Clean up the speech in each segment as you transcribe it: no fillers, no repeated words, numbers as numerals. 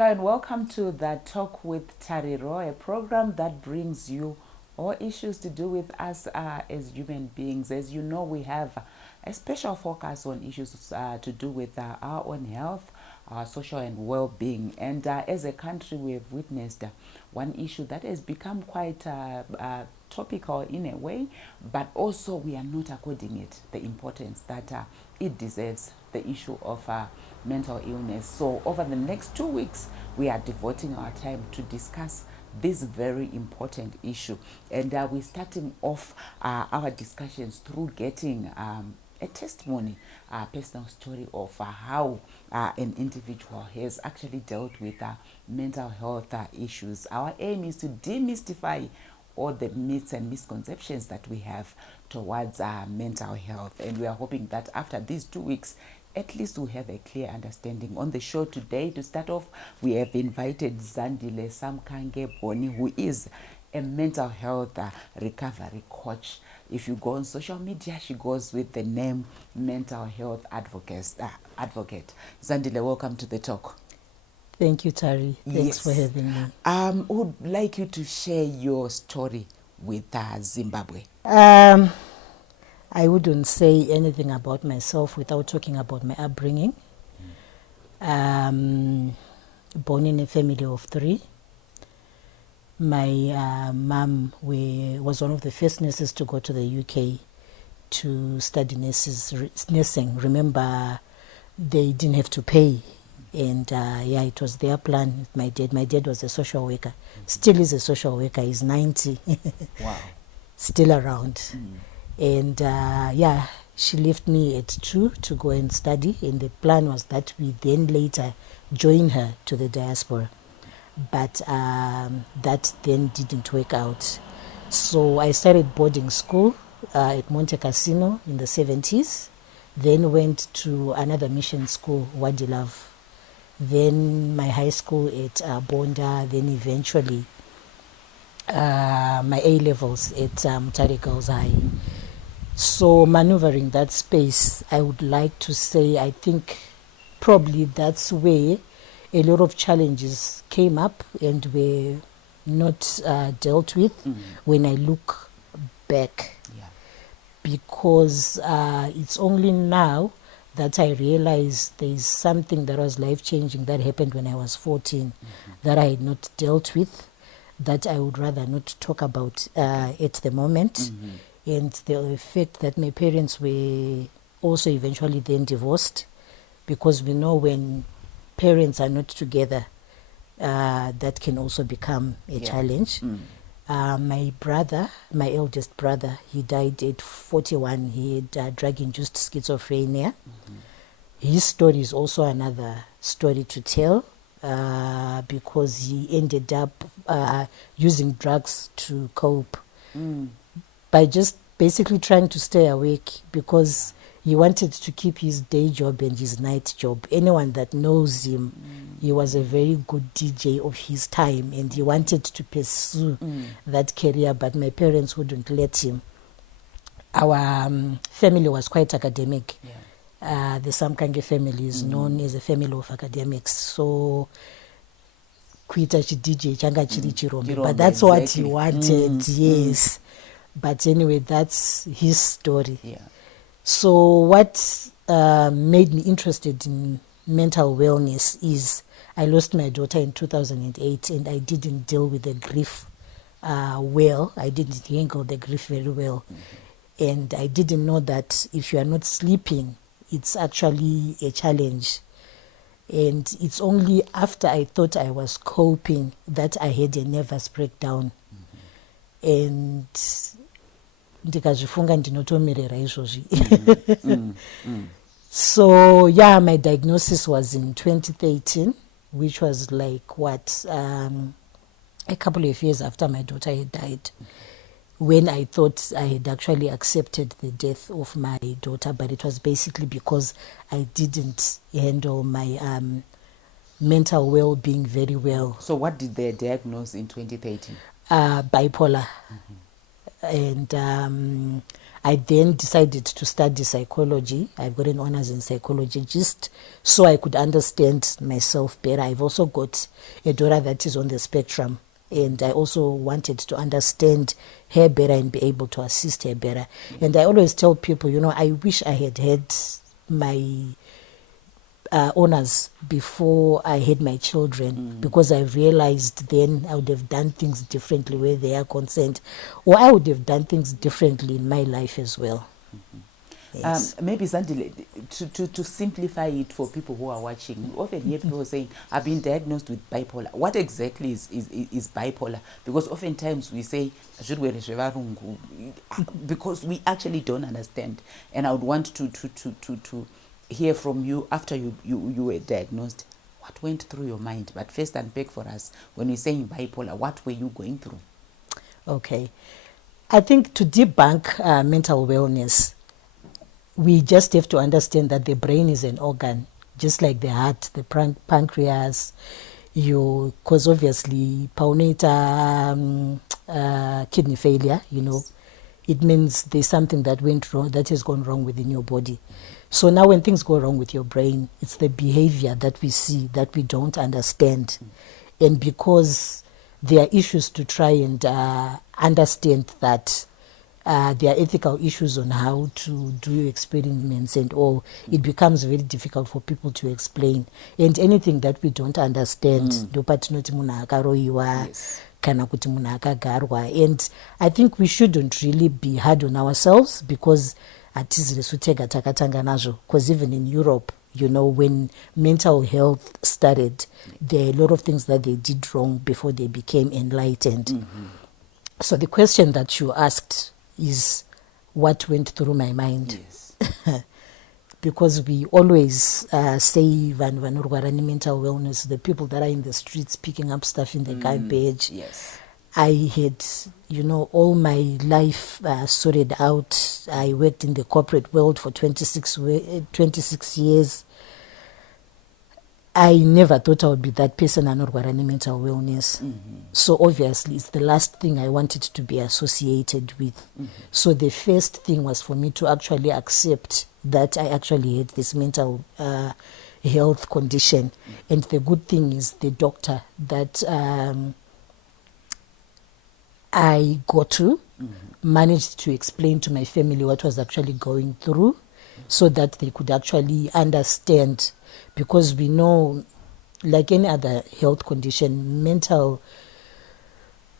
Hello and welcome to the Talk with Tariro, a program that brings you all issues to do with us as human beings. As you know, we have a special focus on issues to do with our own health, our social and well-being. And as a country, we have witnessed one issue that has become quite topical in a way, but also we are not according it the importance that it deserves, the issue of mental illness. So over the next 2 weeks, we are devoting our time to discuss this very important issue. And we're starting off our discussions through getting a testimony, a personal story of how an individual has actually dealt with mental health issues. Our aim is to demystify all the myths and misconceptions that we have towards mental health. And we are hoping that after these 2 weeks, at least we'll have a clear understanding. On the show today, to start off, we have invited Zandile Samkange Boni, who is a mental health recovery coach. If you go on social media, she goes with the name Mental Health Advocate. Zandile, welcome to the talk. Thank you, Tari. Thanks for having me. I would like you to share your story with Zimbabwe. I wouldn't say anything about myself without talking about my upbringing. Born in a family of 3. My mom was one of the first nurses to go to the UK to study nursing. Remember, they didn't have to pay. And it was their plan with my dad. My dad was a social worker. Still is a social worker. He's 90. Wow. Still around. And she left me at 2 to go and study. And the plan was that we then later join her to the diaspora. But that then didn't work out. So I started boarding school at Monte Cassino in the 70s. Then went to another mission school, Wadi Love. Then my high school at Bonda, then eventually my A-levels at Tariro High. So maneuvering that space, I would like to say, I think probably that's where a lot of challenges came up and were not dealt with when I look back. Yeah. Because it's only now that I realized there is something that was life-changing that happened when I was 14 that I had not dealt with, that I would rather not talk about at the moment. And the fact that my parents were also eventually then divorced, because we know when parents are not together, that can also become a challenge. My brother, my eldest brother, he died at 41. He had drug-induced schizophrenia. His story is also another story to tell because he ended up using drugs to cope by just basically trying to stay awake because he wanted to keep his day job and his night job. Anyone that knows him, he was a very good DJ of his time and he wanted to pursue that career, but my parents wouldn't let him. Our family was quite academic. The Samkange family is known as a family of academics. So, kuita DJ changa chiri chirombe, but that's what he wanted, yes. But anyway, that's his story. Yeah. So what made me interested in mental wellness is I lost my daughter in 2008 and I didn't deal with the grief well. I didn't handle the grief very well. And I didn't know that if you are not sleeping, it's actually a challenge. And it's only after I thought I was coping that I had a nervous breakdown. And ndikazvifunga ndinotomirera izvozvi. So my diagnosis was in 2013, which was like a couple of years after my daughter had died, when I thought I had actually accepted the death of my daughter, but it was basically because I didn't handle my mental well-being very well. So what did they diagnose in 2013? Bipolar. And I then decided to study psychology. I've got an honors in psychology just so I could understand myself better. I've also got a daughter that is on the spectrum, and I also wanted to understand her better and be able to assist her better. And I always tell people, I wish I had my honors before I had my children, because I realized then I would have done things differently where they are concerned, or I would have done things differently in my life as well. Yes. Maybe Zandile, to simplify it for people who are watching, we often hear people saying, I've been diagnosed with bipolar. What exactly is bipolar? Because oftentimes we say, because we actually don't understand. And I would want to hear from you after you were diagnosed. What went through your mind? But first unpack for us, when you're saying bipolar, what were you going through? Okay. I think to debunk mental wellness, we just have to understand that the brain is an organ, just like the heart, the pancreas, because obviously pulmonary kidney failure, it means there's something that went wrong, that has gone wrong within your body. So now when things go wrong with your brain, it's the behavior that we see that we don't understand. And because there are issues to try and understand that, there are ethical issues on how to do experiments and all, it becomes very difficult for people to explain. And anything that we don't understand, Yes. And I think we shouldn't really be hard on ourselves, because even in Europe, when mental health started, there are a lot of things that they did wrong before they became enlightened. So the question that you asked is what went through my mind. Yes. Because we always say mental wellness, the people that are in the streets picking up stuff in the garbage. Yes. I had, all my life sorted out. I worked in the corporate world for 26 years. I never thought I would be that person and not running mental wellness. So obviously it's the last thing I wanted to be associated with. So the first thing was for me to actually accept that I actually had this mental health condition. And the good thing is the doctor that I got to managed to explain to my family what was actually going through, so that they could actually understand. Because we know, like any other health condition, mental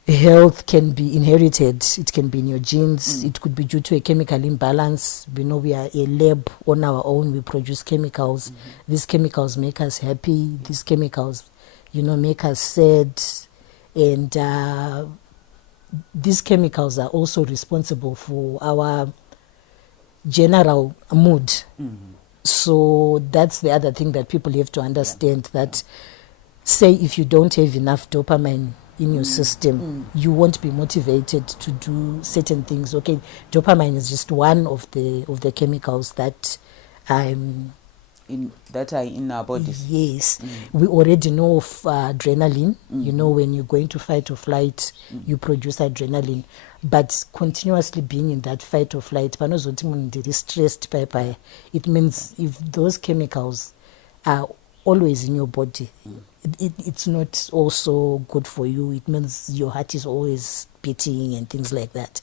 health can be inherited. It can be in your genes. It could be due to a chemical imbalance. We know we are a lab on our own. We produce chemicals. These chemicals make us happy. These chemicals, make us sad. And these chemicals are also responsible for our general mood. So that's the other thing that people have to understand, that say if you don't have enough dopamine in your system, you won't be motivated to do certain things. Okay, dopamine is just one of the chemicals that that are in our bodies. Yes. We already know of adrenaline. When you're going to fight or flight, you produce adrenaline. But continuously being in that fight or flight, stressed, it means if those chemicals are always in your body, it's not also good for you. It means your heart is always beating and things like that.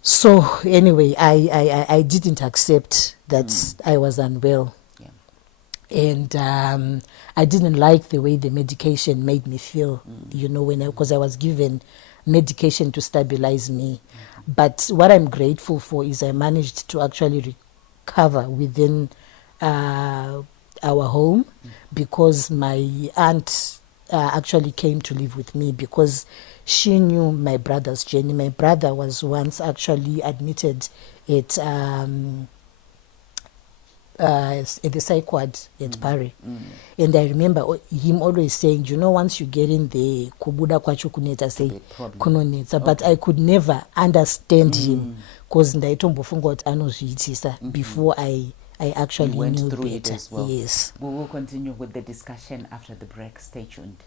So anyway, I didn't accept that I was unwell. And I didn't like the way the medication made me feel, because I was given medication to stabilize me. But what I'm grateful for is I managed to actually recover within our home, because my aunt actually came to live with me, because she knew my brother's journey. My brother was once actually admitted at the psych ward at Paris. And I remember him always saying, once you get in the kubuda kwacho kuneta, say kunoneta. But I could never understand him, because ndaitombofunga kuti anozviitisa before I actually went knew through better. it as well. Yes. We will continue with the discussion after the break. Stay tuned.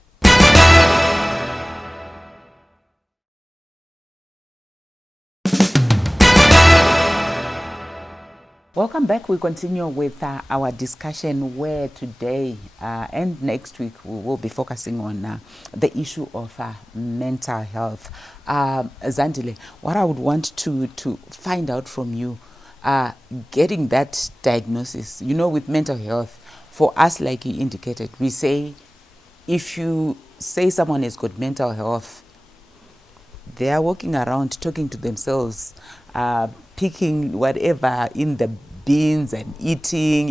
Welcome back. We continue with our discussion where today and next week we will be focusing on the issue of mental health. Zandile, what I would want to find out from you, getting that diagnosis, with mental health, for us, like you indicated, we say if you say someone has got mental health, they are walking around talking to themselves, picking whatever in the bins and eating,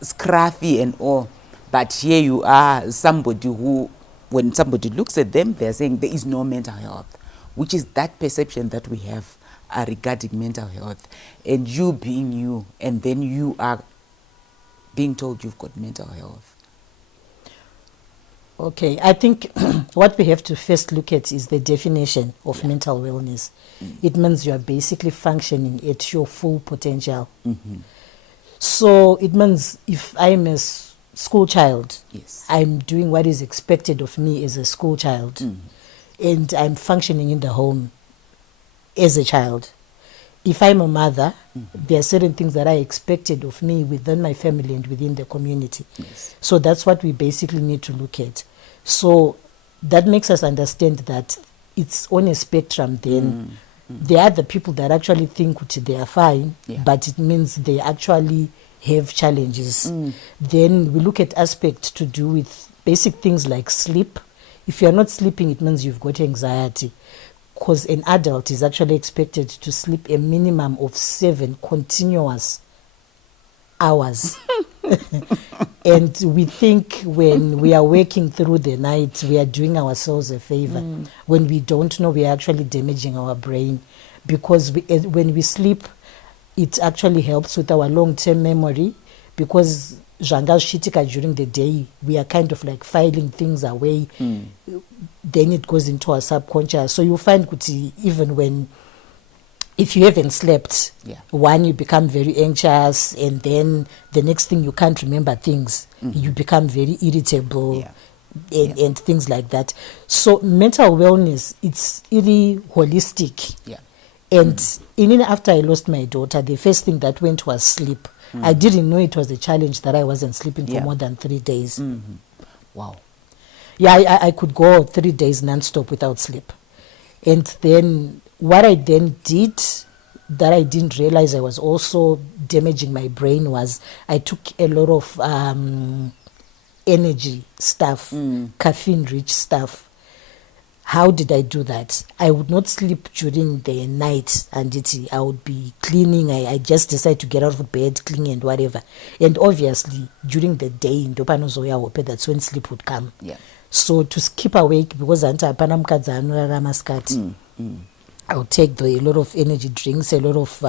scruffy and all. But here you are, somebody who, when somebody looks at them, they're saying there is no mental health, which is that perception that we have regarding mental health. And you being you, and then you are being told you've got mental health. Okay, I think what we have to first look at is the definition of mental wellness. It means you are basically functioning at your full potential. So it means if I'm a school child, I'm doing what is expected of me as a school child, and I'm functioning in the home as a child. If I'm a mother, there are certain things that are expected of me within my family and within the community. So that's what we basically need to look at. So that makes us understand that it's on a spectrum then. There are the people that actually think they are fine, but it means they actually have challenges. Then we look at aspects to do with basic things like sleep. If you're not sleeping, it means you've got anxiety. Because an adult is actually expected to sleep a minimum of 7 continuous hours. And we think when we are working through the night, we are doing ourselves a favor. When we don't know, we are actually damaging our brain. Because when we sleep, it actually helps with our long-term memory. Because during the day, we are kind of like filing things away. Then it goes into our subconscious. So you find even if you haven't slept, one, you become very anxious, and then the next thing you can't remember things. You become very irritable and things like that. So mental wellness, it's really holistic. And even after I lost my daughter, the first thing that went was sleep. I didn't know it was a challenge that I wasn't sleeping for more than 3 days. Wow. Yeah, I could go 3 days non-stop without sleep. And then what I then did that I didn't realize I was also damaging my brain was I took a lot of energy stuff, caffeine-rich stuff. How did I do that? I would not sleep during the night, and I would be cleaning. I just decided to get out of bed, clean and whatever. And obviously, during the day, that's when sleep would come. So to keep awake, because I would take a lot of energy drinks, a lot of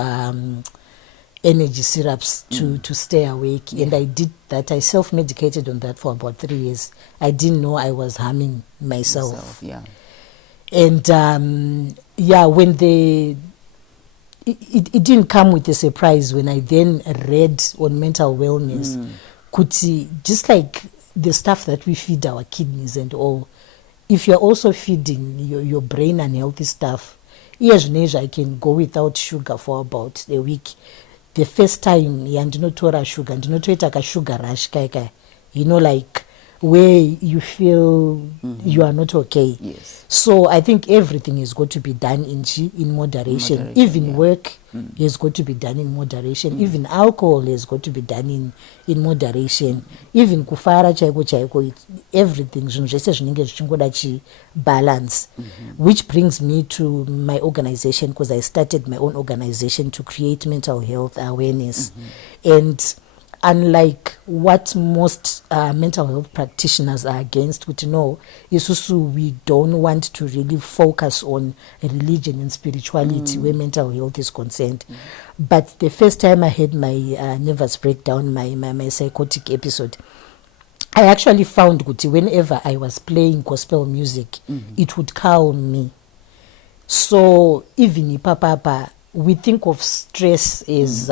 energy syrups to stay awake. And I did that. I self-medicated on that for about 3 years. I didn't know I was harming myself. And when it didn't come with a surprise when I then read on mental wellness. Just like the stuff that we feed our kidneys and all, if you're also feeding your brain unhealthy stuff, I can go without sugar for about a week. The first time, ndinotora sugar, ndinotoita ka sugar rush, like where you feel you are not okay. So I think everything is going to be done in moderation. Even work is going to be done in moderation. Even alcohol is going to be done in moderation. Even kufara chaiko, everything zvinenge balance. Which brings me to my organization, because I started my own organization to create mental health awareness. And unlike what most mental health practitioners are against, which we don't want to really focus on religion and spirituality where mental health is concerned. But the first time I had my nervous breakdown, my psychotic episode, I actually found whenever I was playing gospel music, it would calm me. So even papa, we think of stress as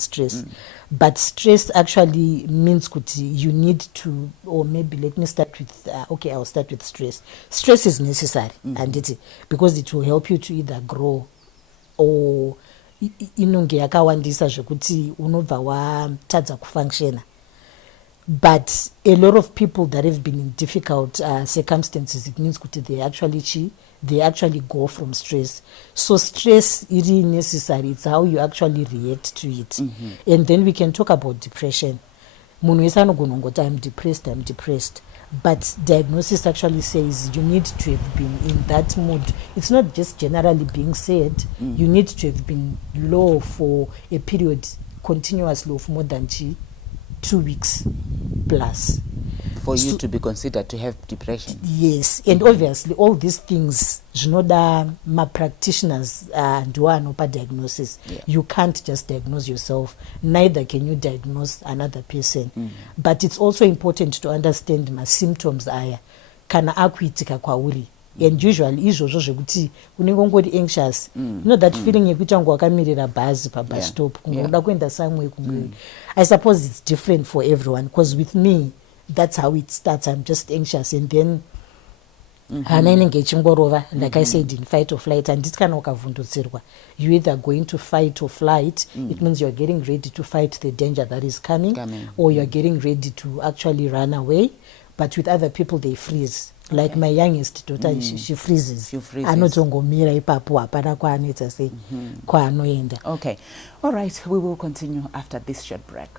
stress. But stress actually means you need to, or maybe let me start with I'll start with stress. Stress is necessary, and because it will help you to either grow or inonge yakawandisa zvekuti unobva watadza kufunctiona. But a lot of people that have been in difficult circumstances, it means that they actually go from stress. So stress is necessary. It's how you actually react to it. And then we can talk about depression. I'm depressed. But diagnosis actually says you need to have been in that mood. It's not just generally being said. You need to have been low for a period, continuously of more than 2 weeks plus. For you to be considered to have depression. Yes, and obviously all these things, my practitioners do anopa diagnosis. Yeah. You can't just diagnose yourself, neither can you diagnose another person. But it's also important to understand my symptoms aya kana akuitika kwauri. And usually izvozvo zvekuti unenge ungori anxious, you know that feeling yekuti wangu wakamirira bus pabus stop kungoda kuenda somewhere I suppose it's different for everyone, because with me that's how it starts. I'm just anxious, and then hana inenge ichingorova, like I said, in fight or flight. And it kana ukavhundutsirwa, you either going to fight or flight. It means you're getting ready to fight the danger that is coming. Or you're getting ready to actually run away. But with other people, they freeze. Like my youngest daughter, she freezes. Anotongomira ipapo hapana kwaanoita sei kwaanoenda. Okay. All right. We will continue after this short break.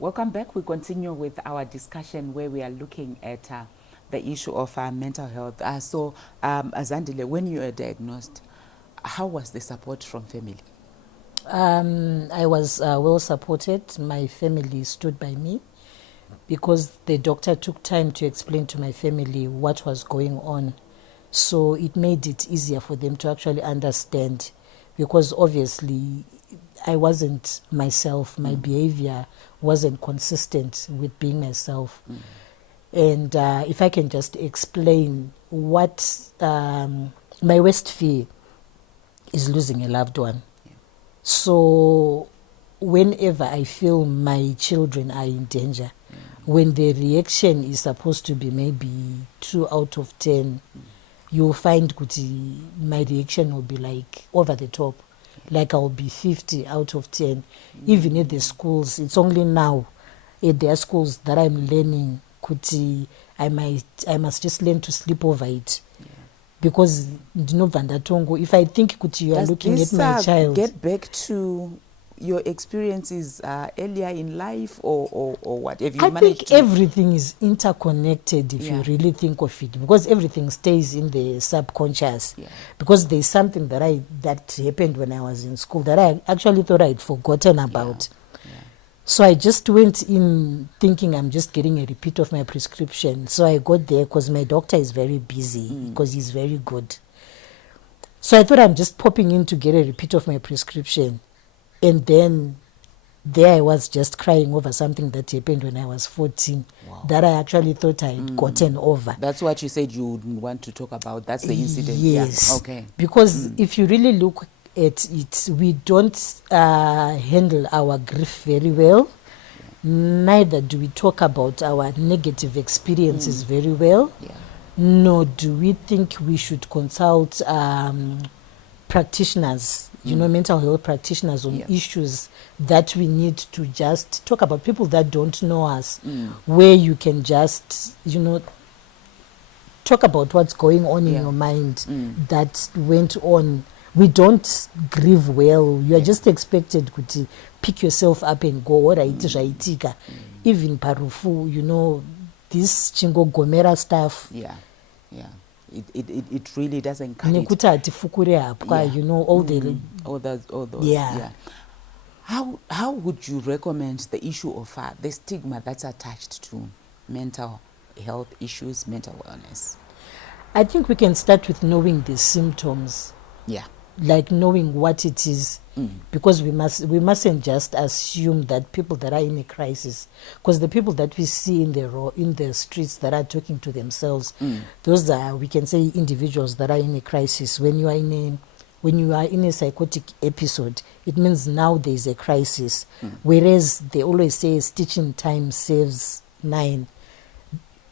Welcome back. We continue with our discussion where we are looking at the issue of mental health. So, Zandile, when you were diagnosed, how was the support from family? I was well supported. My family stood by me because the doctor took time to explain to my family what was going on. So it made it easier for them to actually understand, because obviously I wasn't myself. My behavior wasn't consistent with being myself. And if I can just explain what my worst fear is losing a loved one. So whenever I feel my children are in danger, when the reaction is supposed to be maybe 2 out of 10, you'll find my reaction will be like over the top. Like I'll be 50 out of 10. Even at the schools, it's only now at their schools that I'm learning I must just learn to sleep over it. Because if I think you are looking at my child, get back to your experiences earlier in life, or what? Have you I managed think everything is interconnected if you really think of it, because everything stays in the subconscious. Because there's something that happened when I was in school that I actually thought I'd forgotten about. So I just went in thinking I'm just getting a repeat of my prescription. So I got there because my doctor is very busy, because he's very good. So I thought I'm just popping in to get a repeat of my prescription. And then there I was just crying over something that happened when I was 14 that I actually thought I had gotten over. That's what you said you would want to talk about. That's the incident. Yes. Yeah. Okay. Because if you really look at it, we don't handle our grief very well. Neither do we talk about our negative experiences very well. Nor do we think we should consult practitioners, mental health practitioners on issues that we need to just talk about. People that don't know us, where you can just, talk about what's going on in your mind that went on. We don't grieve well. You are just expected to pick yourself up and go. Even parufu, this chingo gomera stuff. It really doesn't cut it. All those. Yeah. How would you recommend the issue of the stigma that's attached to mental health issues, mental wellness? I think we can start with knowing the symptoms. Like knowing what it is, because we mustn't just assume that people that are in a crisis, because the people that we see in the streets that are talking to themselves, those are, we can say, individuals that are in a crisis. When you are in a psychotic episode, it means now there is a crisis. Whereas they always say stitching time saves 9.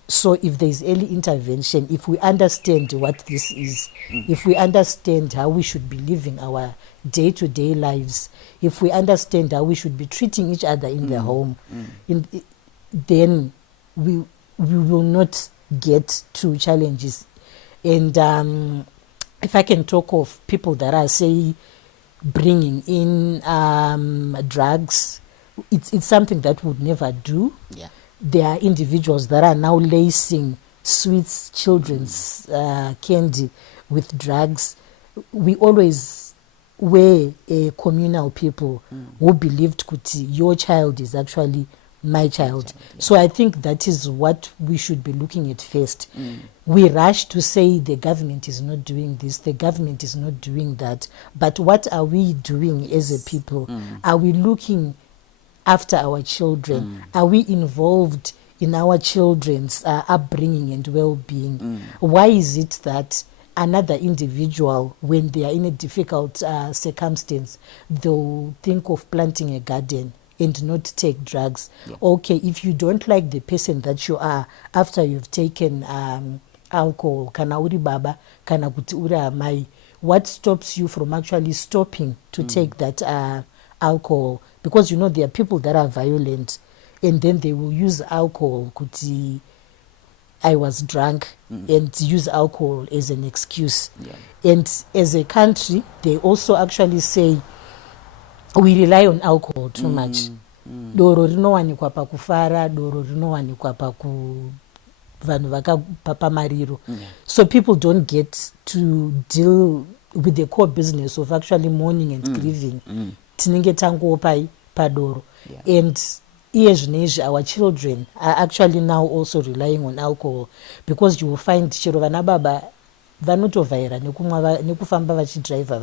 So if there is early intervention, if we understand what this is, if we understand how we should be living our day-to-day lives, if we understand how we should be treating each other in the home, then we will not get to challenges. And if I can talk of people that are, say, bringing in drugs, it's something that would never do. Yeah. There are individuals that are now lacing sweets, children's candy with drugs. We always were a communal people who believed kuti your child is actually my child. Yeah. So I think that is what we should be looking at first. We rush to say the government is not doing this, the government is not doing that. But what are we doing as a people? Are we looking after our children? Are we involved in our children's upbringing and well-being? Why is it that another individual, when they are in a difficult circumstance, they'll think of planting a garden and not take drugs? Yeah. Okay, if you don't like the person that you are after you've taken alcohol, kana uri baba, kana kuti uri amai, what stops you from actually stopping to take that alcohol? Because you know there are people that are violent, and then they will use alcohol, kuti I was drunk, and use alcohol as an excuse. Yeah. And as a country, they also actually say we rely on alcohol too much. Doro rinowanikwa pakufara, doro rinowanikwa paku vanhu vakapapamariro. So people don't get to deal with the core business of actually mourning and grieving. Tinenge tangopai padoro. Yeah. And zvinezvi our children are actually now also relying on alcohol, because you will find chero vana baba vanotovhaira nekufamba vachidriver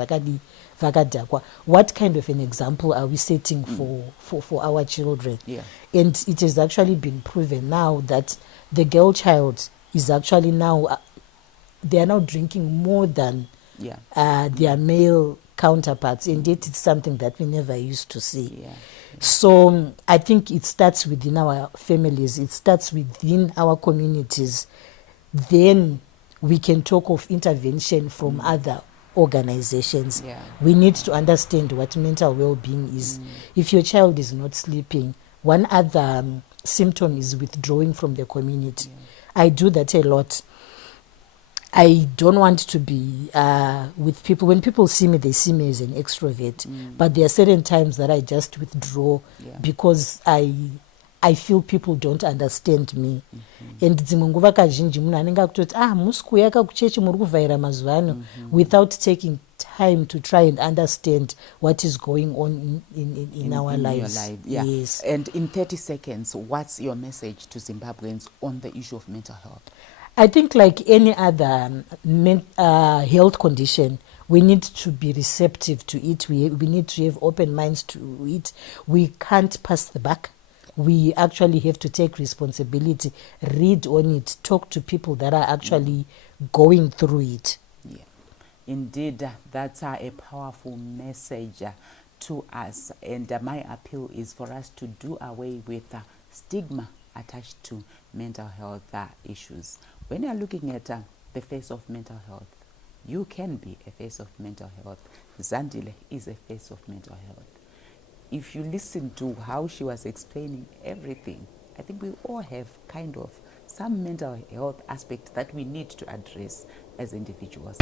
vakadhakwa. What kind of an example are we setting for our children? Yeah. And it has actually been proven now that the girl child is actually now they are now drinking more than their male counterparts, and yet it's something that we never used to see. Yeah. So I think it starts within our families, it starts within our communities. Then we can talk of intervention from other organizations. Yeah. We need to understand what mental well-being is. If your child is not sleeping, one other symptom is withdrawing from the community. I do that a lot. I don't want to be with people. When people see me, they see me as an extrovert. But there are certain times that I just withdraw because I feel people don't understand me. And dzimwe nguva kazhinji munhu anenge akutoti musi kuyaka kuchechi muri kuvhaira mazuva ano, without taking time to try and understand what is going on in our lives. Your life. Yeah. Yes. And in 30 seconds, what's your message to Zimbabweans on the issue of mental health? I think like any other health condition, we need to be receptive to it. We need to have open minds to it. We can't pass the buck. We actually have to take responsibility, read on it, talk to people that are actually going through it. Yeah, indeed, that's a powerful message to us. And my appeal is for us to do away with stigma attached to mental health issues. When you're looking at the face of mental health, you can be a face of mental health. Zandile is a face of mental health. If you listen to how she was explaining everything, I think we all have kind of some mental health aspect that we need to address as individuals.